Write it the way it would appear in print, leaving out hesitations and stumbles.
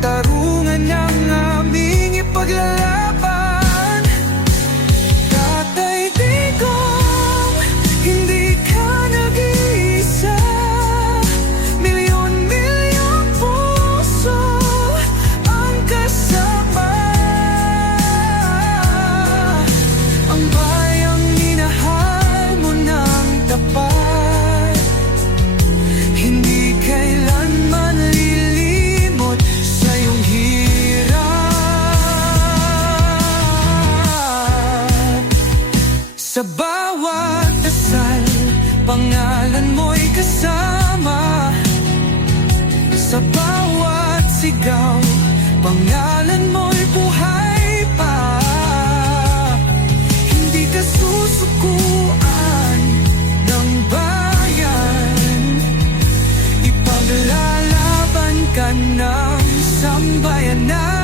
tarungan ng aming ipaglalaban. Tatay Digong, hindi ka nag-iisa. Milyon-milyong puso ang kasama. Ang bayang minahal mo ng tapat, hindi kailanman lilimot sa iyong hirap. Sa bawat dasal, pangalan mo'y kasama. Sa bawat sigaw, pangalan mo'y buhay pa. Hindi ka susukuan ng bayan, ipaglalaban ka ng sambayanan.